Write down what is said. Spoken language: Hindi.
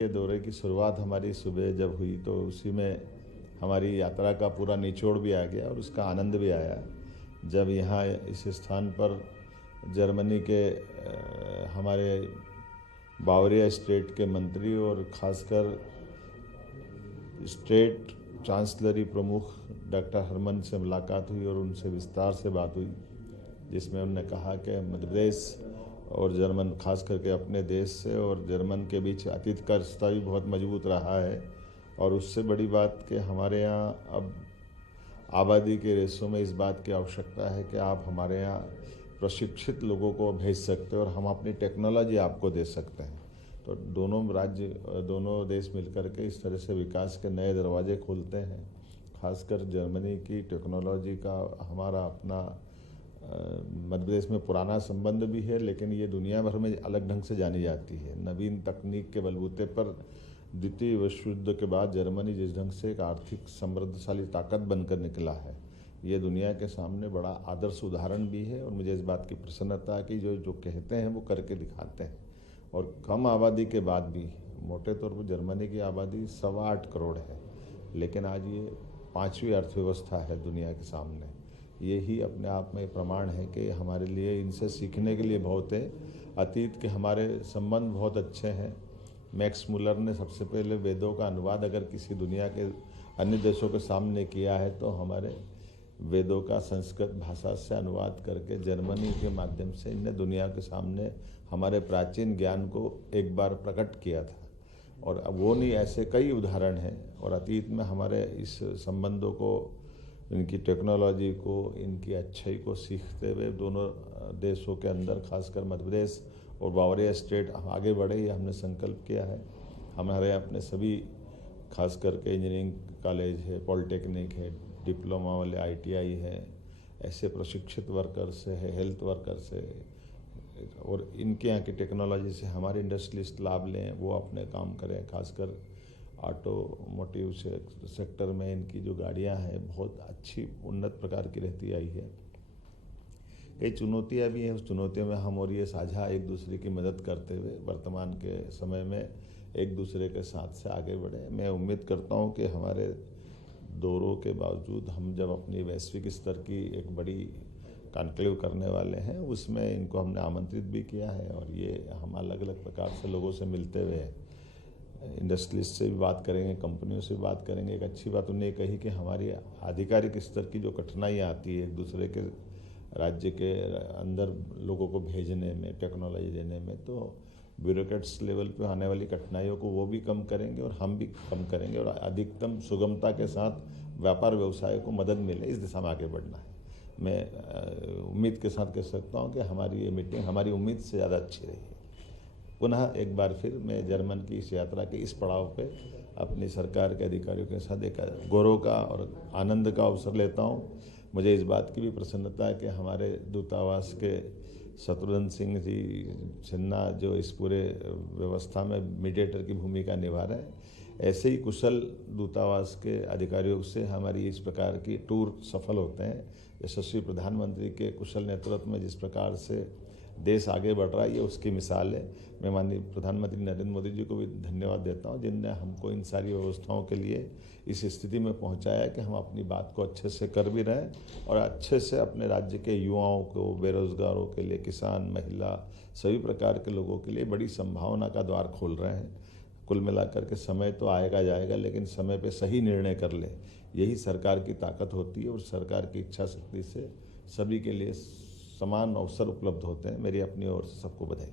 ये दौरे की शुरुआत हमारी सुबह जब हुई तो उसी में हमारी यात्रा का पूरा निचोड़ भी आ गया और उसका आनंद भी आया जब यहाँ इस स्थान पर जर्मनी के हमारे बावरिया स्टेट के मंत्री और ख़ासकर स्टेट चांसलरी प्रमुख डॉक्टर हरमन से मुलाकात हुई और उनसे विस्तार से बात हुई, जिसमें उन्होंने कहा कि मध्य प्रदेश और जर्मन खास करके अपने देश से और जर्मन के बीच अतीत का रिश्ता भी बहुत मजबूत रहा है। और उससे बड़ी बात कि हमारे यहाँ अब आबादी के रेशों में इस बात की आवश्यकता है कि आप हमारे यहाँ प्रशिक्षित लोगों को भेज सकते हैं और हम अपनी टेक्नोलॉजी आपको दे सकते हैं। तो दोनों राज्य, दोनों देश मिलकर के इस तरह से विकास के नए दरवाजे खोलते हैं। खासकर जर्मनी की टेक्नोलॉजी का हमारा अपना मध्य प्रदेश में पुराना संबंध भी है, लेकिन ये दुनिया भर में अलग ढंग से जानी जाती है। नवीन तकनीक के बलबूते पर द्वितीय विश्व युद्ध के बाद जर्मनी जिस ढंग से एक आर्थिक समृद्धशाली ताकत बनकर निकला है, ये दुनिया के सामने बड़ा आदर्श उदाहरण भी है। और मुझे इस बात की प्रसन्नता है कि जो कहते हैं वो करके दिखाते हैं। और कम आबादी के बाद भी, मोटे तौर पर जर्मनी की आबादी 8.25 करोड़ है, लेकिन आज ये 5वीं अर्थव्यवस्था है दुनिया के सामने। यही अपने आप में प्रमाण है कि हमारे लिए इनसे सीखने के लिए बहुत है। अतीत के हमारे संबंध बहुत अच्छे हैं। मैक्स मुलर ने सबसे पहले वेदों का अनुवाद अगर किसी दुनिया के अन्य देशों के सामने किया है तो हमारे वेदों का संस्कृत भाषा से अनुवाद करके जर्मनी के माध्यम से इन्हें दुनिया के सामने हमारे प्राचीन ज्ञान को एक बार प्रकट किया था। और अब वो नहीं, ऐसे कई उदाहरण हैं। और अतीत में हमारे इस संबंधों को, इनकी टेक्नोलॉजी को, इनकी अच्छाई को सीखते हुए दोनों देशों के अंदर खासकर मध्य प्रदेश और बावरिया स्टेट आगे बढ़े, ये हमने संकल्प किया है। हमारे अपने सभी खास करके इंजीनियरिंग कॉलेज है, पॉलिटेक्निक है, डिप्लोमा वाले ITI है, ऐसे प्रशिक्षित वर्कर्स है, हेल्थ वर्कर्स है, और इनके यहाँ की टेक्नोलॉजी से हमारे इंडस्ट्रियलिस्ट लाभ लें, वो अपने काम करें। खासकर ऑटोमोटिव सेक्टर में इनकी जो गाड़ियां हैं बहुत अच्छी उन्नत प्रकार की रहती आई है। कई चुनौतियां भी हैं, उस चुनौतियों में हम और ये साझा एक दूसरे की मदद करते हुए वर्तमान के समय में एक दूसरे के साथ से आगे बढ़े। मैं उम्मीद करता हूं कि हमारे दौरों के बावजूद हम जब अपनी वैश्विक स्तर की एक बड़ी कॉन्क्लेव करने वाले हैं, उसमें इनको हमने आमंत्रित भी किया है। और ये हम अलग अलग प्रकार से लोगों से मिलते हुए इंडस्ट्रियलिस्ट से भी बात करेंगे, कंपनियों से भी बात करेंगे। एक अच्छी बात उन्हें कही कि हमारी आधिकारिक स्तर की जो कठिनाइयाँ आती है एक दूसरे के राज्य के अंदर लोगों को भेजने में, टेक्नोलॉजी देने में, तो ब्यूरोक्रेट्स लेवल पे आने वाली कठिनाइयों को वो भी कम करेंगे और हम भी कम करेंगे और अधिकतम सुगमता के साथ व्यापार व्यवसाय को मदद मिले, इस दिशा में आगे बढ़ना है। मैं उम्मीद के साथ कह सकता हूँ कि हमारी ये मीटिंग हमारी उम्मीद से ज़्यादा अच्छी रही है। पुनः एक बार फिर मैं जर्मन की इस यात्रा के इस पड़ाव पे अपनी सरकार के अधिकारियों के साथ एक गौरव का और आनंद का अवसर लेता हूँ। मुझे इस बात की भी प्रसन्नता है कि हमारे दूतावास के शत्रुघ्न सिंह जी सिन्हा जो इस पूरे व्यवस्था में मीडिएटर की भूमिका निभा रहे हैं, ऐसे ही कुशल दूतावास के अधिकारियों से हमारी इस प्रकार की टूर सफल होते हैं। यशस्वी प्रधानमंत्री के कुशल नेतृत्व में जिस प्रकार से देश आगे बढ़ रहा है, ये उसकी मिसाल है। मैं माननीय प्रधानमंत्री नरेंद्र मोदी जी को भी धन्यवाद देता हूँ, जिनने हमको इन सारी व्यवस्थाओं के लिए इस स्थिति में पहुँचाया कि हम अपनी बात को अच्छे से कर भी रहे हैं और अच्छे से अपने राज्य के युवाओं को, बेरोजगारों के लिए, किसान, महिला, सभी प्रकार के लोगों के लिए बड़ी संभावना का द्वार खोल रहे हैं। कुल मिलाकर के समय तो आएगा जाएगा, लेकिन समय पे सही निर्णय कर ले, यही सरकार की ताकत होती है। और सरकार की इच्छा शक्ति से सभी के लिए समान अवसर उपलब्ध होते हैं। मेरी अपनी ओर से सबको बधाई।